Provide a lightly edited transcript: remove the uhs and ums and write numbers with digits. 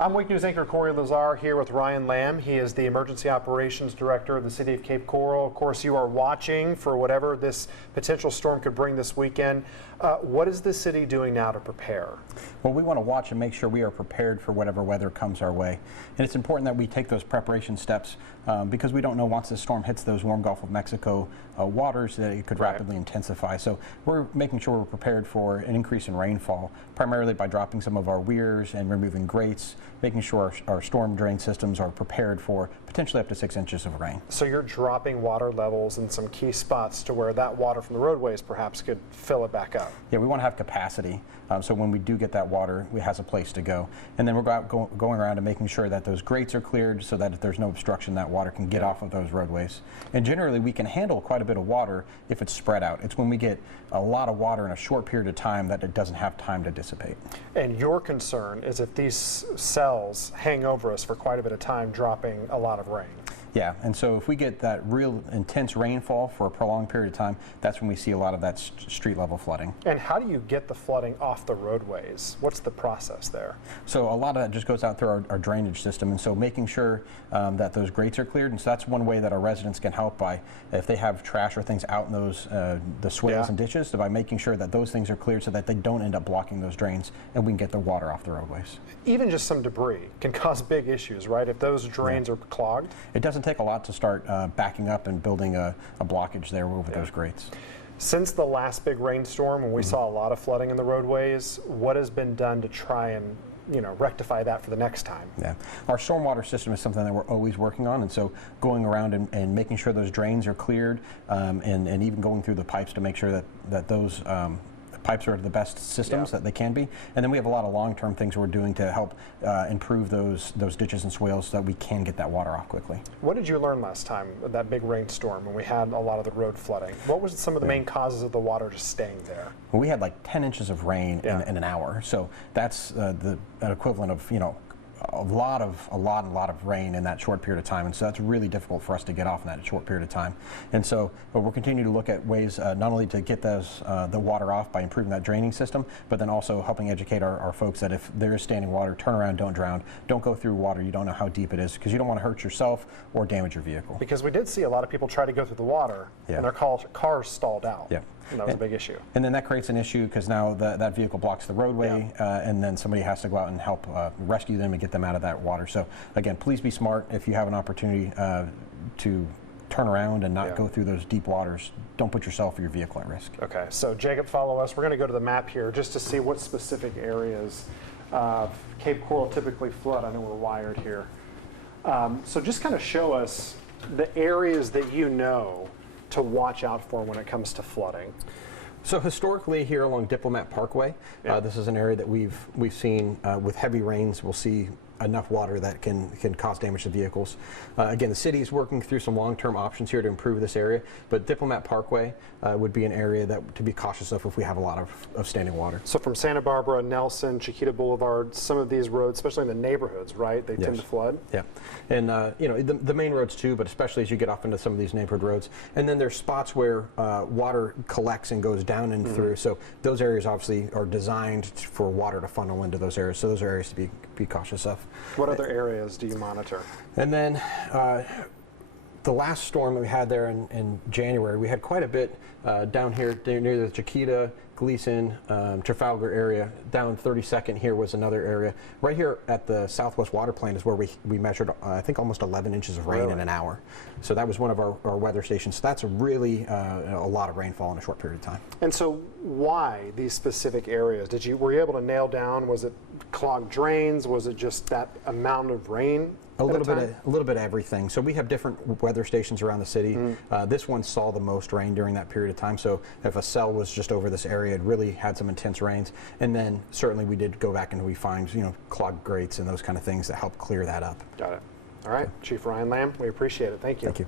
I'm Week News anchor Corey Lazar here with Ryan Lamb. He is the Emergency Operations Director of the City of Cape Coral. Of course, you are watching for whatever this potential storm could bring this weekend. What is the city doing now to prepare? Well, we want to watch and make sure we are prepared for whatever weather comes our way. And it's important that we take those preparation steps because we don't know once the storm hits those warm Gulf of Mexico waters that it could rapidly intensify. So we're making sure we're prepared for an increase in rainfall, primarily by dropping some of our weirs and removing grates, making sure our storm drain systems are prepared for potentially up to 6 inches of rain. So you're dropping water levels in some key spots to where that water from the roadways perhaps could fill it back up. Yeah, we want to have capacity, so when we do get that water, it has a place to go. And then we're going around and making sure that those grates are cleared so that if there's no obstruction, that water can get off of those roadways. And generally, we can handle quite a bit of water if it's spread out. It's when we get a lot of water in a short period of time that it doesn't have time to dissipate. And your concern is if these cells hang over us for quite a bit of time, dropping a lot of rain. Yeah, and so if we get that real intense rainfall for a prolonged period of time, that's when we see a lot of that street level flooding. And how do you get the flooding off the roadways? What's the process there? So a lot of that just goes out through our drainage system, and so making sure that those grates are cleared. And so that's one way that our residents can help by, if they have trash or things out in those the swales and ditches, so by making sure that those things are cleared so that they don't end up blocking those drains and we can get the water off the roadways. Even just some debris can cause big issues, right? If those drains are clogged? It doesn't take a lot to start backing up and building a blockage there over those grates. Since the last big rainstorm, when we saw a lot of flooding in the roadways, what has been done to try and rectify that for the next time? Yeah, our stormwater system is something that we're always working on, and so going around and making sure those drains are cleared, and even going through the pipes to make sure that those pipes are the best systems that they can be. And then we have a lot of long-term things we're doing to help improve those ditches and swales so that we can get that water off quickly. What did you learn last time, that big rainstorm, when we had a lot of the road flooding? What was some of the main causes of the water just staying there? Well, we had like 10 inches of rain in an hour. So that's the equivalent of, a lot of rain in that short period of time, and so that's really difficult for us to get off in that short period of time. And so we'll continue to look at ways not only to get those the water off by improving that draining system, but then also helping educate our folks that if there is standing water, turn around, don't drown, don't go through water you don't know how deep it is, because you don't want to hurt yourself or damage your vehicle. Because we did see a lot of people try to go through the water and their cars stalled out. Yeah. And that was a big issue. And then that creates an issue because now that vehicle blocks the roadway, and then somebody has to go out and help rescue them and get them out of that water. So again, please be smart. If you have an opportunity to turn around and not go through those deep waters, don't put yourself or your vehicle at risk. Okay, so Jacob, follow us. We're going to go to the map here just to see what specific areas of Cape Coral typically flood. I know we're wired here. So just kind of show us the areas that you know to watch out for when it comes to flooding. So historically here along Diplomat Parkway, this is an area that we've seen with heavy rains. We'll see enough water that can cause damage to vehicles. Again, the city is working through some long-term options here to improve this area, but Diplomat Parkway would be an area that to be cautious of if we have a lot of standing water. So from Santa Barbara, Nelson, Chiquita Boulevard, some of these roads, especially in the neighborhoods, right, they tend to flood? Yeah, and the main roads too, but especially as you get off into some of these neighborhood roads. And then there's spots where water collects and goes down and through, so those areas obviously are designed for water to funnel into those areas, so those are areas to be cautious of. What other areas do you monitor? And then the last storm that we had there in January, we had quite a bit down here near the Chiquita, Gleason, Trafalgar area. Down 32nd here was another area. Right here at the Southwest Water Plant is where we measured, I think, almost 11 inches of rain in an hour. So that was one of our weather stations. So that's really a lot of rainfall in a short period of time. And so why these specific areas? Were you able to nail down, was it clogged drains? Was it just that amount of rain? A little bit of everything. So we have different weather stations around the city. This one saw the most rain during that period of time. So if a cell was just over this area, it really had some intense rains. And then certainly we did go back and we find clogged grates and those kind of things that help clear that up. Got it. All right, Chief Ryan Lamb, we appreciate it. Thank you. Thank you.